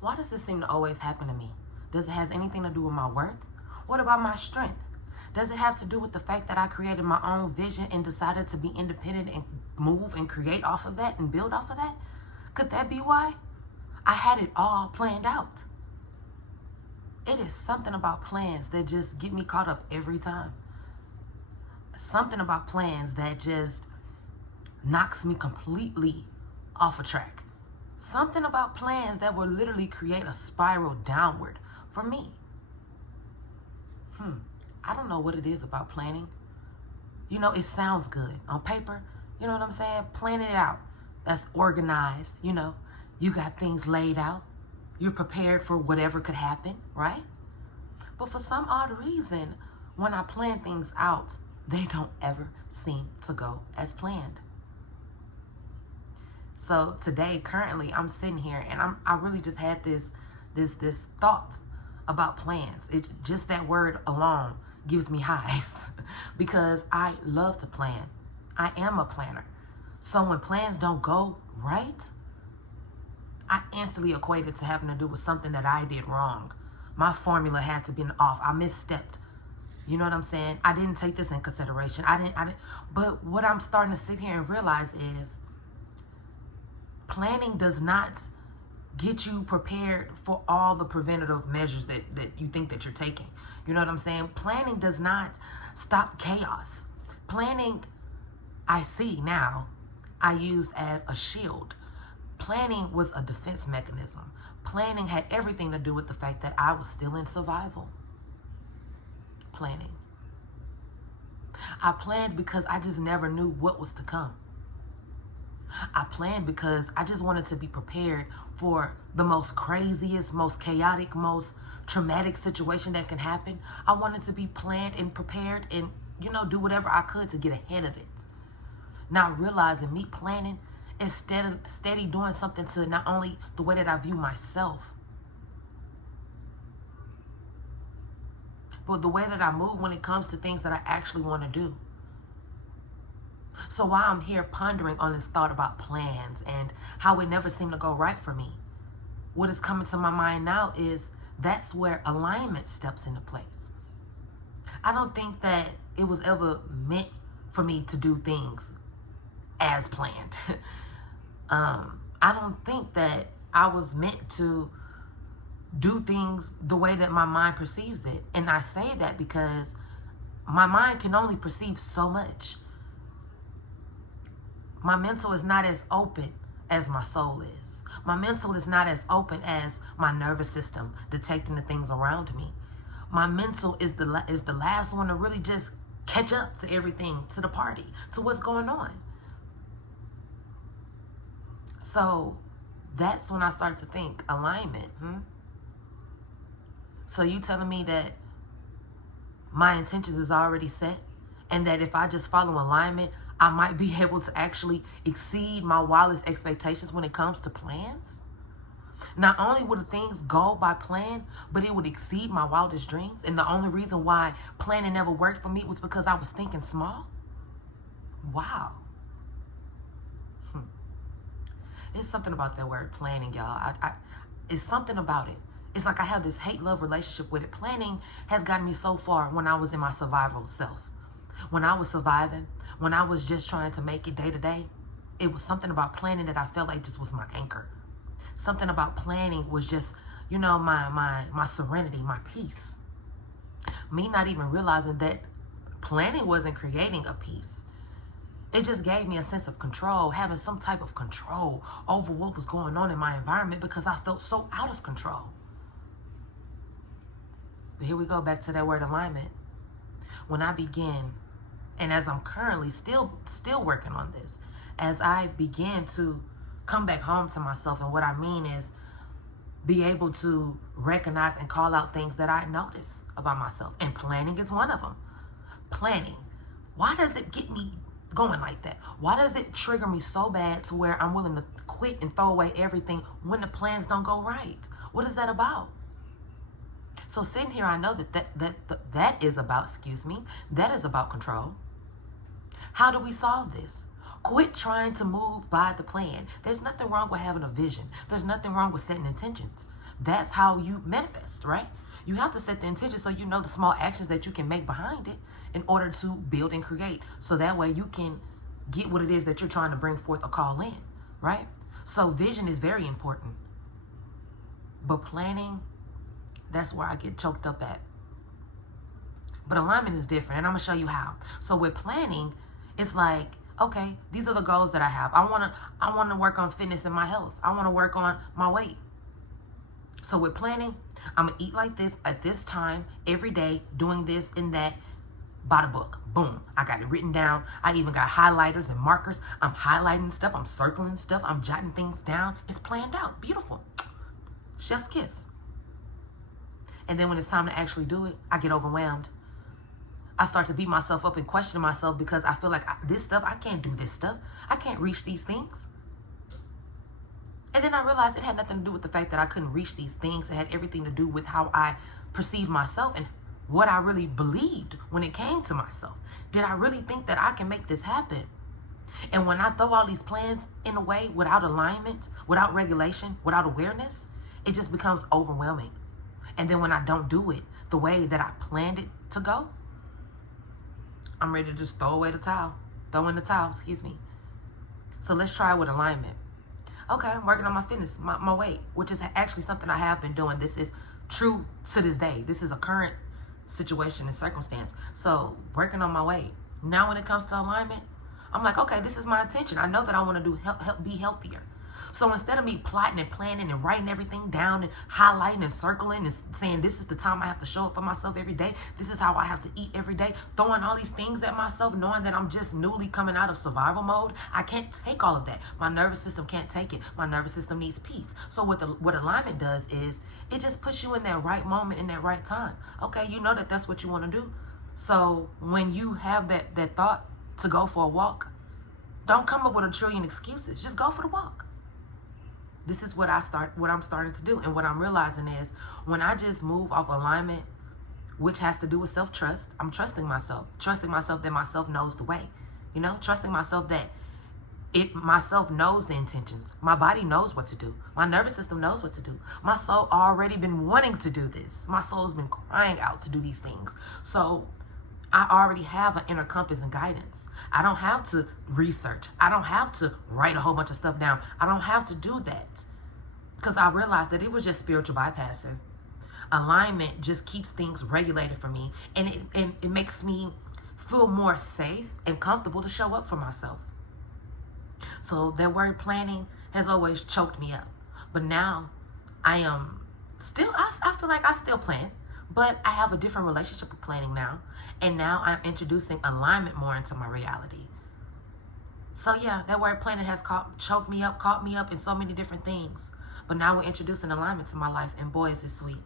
Why does this seem to always happen to me? Does it have anything to do with my worth? What about my strength? Does it have to do with the fact that I created my own vision and decided to be independent and move and create off of that and build off of that? Could that be why? I had it all planned out. It is something about plans that just get me caught up every time. Something about plans that just knocks me completely off a track. Something about plans that will literally create a spiral downward for me. I don't know what it is about planning. You know, it sounds good on paper. You know what I'm saying? Planning it out. That's organized, you know. You got things laid out. You're prepared for whatever could happen, right? But for some odd reason, when I plan things out, they don't ever seem to go as planned. So today, currently, I'm sitting here and I really just had this thought about plans. It just that word alone gives me hives because I love to plan. I am a planner. So when plans don't go right, I instantly equate it to having to do with something that I did wrong. My formula had to be off. I misstepped. You know what I'm saying? I didn't take this in consideration. I didn't. But what I'm starting to sit here and realize is planning does not get you prepared for all the preventative measures that you think that you're taking. You know what I'm saying? Planning does not stop chaos. Planning, I see now, I used as a shield. Planning was a defense mechanism. Planning had everything to do with the fact that I was still in survival. Planning. I planned because I just never knew what was to come. I planned because I just wanted to be prepared for the most craziest, most chaotic, most traumatic situation that can happen. I wanted to be planned and prepared and, you know, do whatever I could to get ahead of it. Not realizing me planning is steady doing something to not only the way that I view myself, but the way that I move when it comes to things that I actually want to do. So while I'm here pondering on this thought about plans and how it never seemed to go right for me, what is coming to my mind now is that's where alignment steps into place. I don't think that it was ever meant for me to do things as planned. I don't think that I was meant to do things the way that my mind perceives it. And I say that because my mind can only perceive so much. My mental is not as open as my soul is. My mental is not as open as my nervous system detecting the things around me. My mental is the last one to really just catch up to everything, to the party, to what's going on. So that's when I started to think alignment. So you telling me that my intentions is already set and that if I just follow alignment, I might be able to actually exceed my wildest expectations when it comes to plans? Not only would things go by plan, but it would exceed my wildest dreams. And the only reason why planning never worked for me was because I was thinking small? Wow. It's something about that word planning, y'all. It's something about it. It's like I have this hate-love relationship with it. Planning has gotten me so far when I was in my survival self. When I was surviving, when I was just trying to make it day to day, it was something about planning that I felt like just was my anchor. Something about planning was just, you know, my serenity, my peace. Me not even realizing that planning wasn't creating a peace. It just gave me a sense of control, having some type of control over what was going on in my environment because I felt so out of control. But here we go back to that word alignment. When I begin, and as I'm currently still working on this, as I begin to come back home to myself, and what I mean is be able to recognize and call out things that I notice about myself. And planning is one of them. Planning. Why does it get me going like that? Why does it trigger me so bad to where I'm willing to quit and throw away everything when the plans don't go right? What is that about? So sitting here, I know that is about, that is about control. How do we solve this? Quit trying to move by the plan. There's nothing wrong with having a vision. There's nothing wrong with setting intentions. That's how you manifest, right? You have to set the intention so you know the small actions that you can make behind it in order to build and create. So that way you can get what it is that you're trying to bring forth or call in, right? So vision is very important. But planning, that's where I get choked up at. But alignment is different, and I'm going to show you how. So with planning, it's like, okay, these are the goals that I have. I want to work on fitness and my health. I want to work on my weight. So with planning, I'm going to eat like this at this time every day, doing this and that by the book. Boom. I got it written down. I even got highlighters and markers. I'm highlighting stuff. I'm circling stuff. I'm jotting things down. It's planned out. Beautiful. Chef's kiss. And then when it's time to actually do it, I get overwhelmed. I start to beat myself up and question myself because I feel like this stuff, I can't do this stuff. I can't reach these things. And then I realized it had nothing to do with the fact that I couldn't reach these things. It had everything to do with how I perceived myself and what I really believed when it came to myself. Did I really think that I can make this happen? And when I throw all these plans in a way without alignment, without regulation, without awareness, it just becomes overwhelming. And then when I don't do it the way that I planned it to go, I'm ready to just throw in the towel. So let's try with alignment. Okay, I'm working on my fitness, my weight, which is actually something I have been doing. This is true to this day. This is a current situation and circumstance. So working on my weight. Now when it comes to alignment, I'm like, okay, this is my intention. I know that I want to be healthier. So instead of me plotting and planning and writing everything down and highlighting and circling and saying this is the time I have to show up for myself every day, this is how I have to eat every day, throwing all these things at myself, knowing that I'm just newly coming out of survival mode, I can't take all of that. My nervous system can't take it. My nervous system needs peace. So what alignment does is it just puts you in that right moment, in that right time. Okay, you know that that's what you want to do. So when you have that thought to go for a walk, don't come up with a trillion excuses. Just go for the walk. This is what I'm starting to do. And what I'm realizing is when I just move off alignment, which has to do with self-trust, I'm trusting myself that myself knows the way, trusting myself that myself knows the intentions. My body knows what to do. My nervous system knows what to do. My soul already been wanting to do this. My soul's been crying out to do these things. So I already have an inner compass and guidance. I don't have to research. I don't have to write a whole bunch of stuff down. I don't have to do that because I realized that it was just spiritual bypassing. Alignment just keeps things regulated for me, and it makes me feel more safe and comfortable to show up for myself. So that word planning has always choked me up. But now I feel like I still plan. But I have a different relationship with planning now. And now I'm introducing alignment more into my reality. So yeah, that word planning has caught me up in so many different things. But now we're introducing alignment to my life. And boy, is it sweet.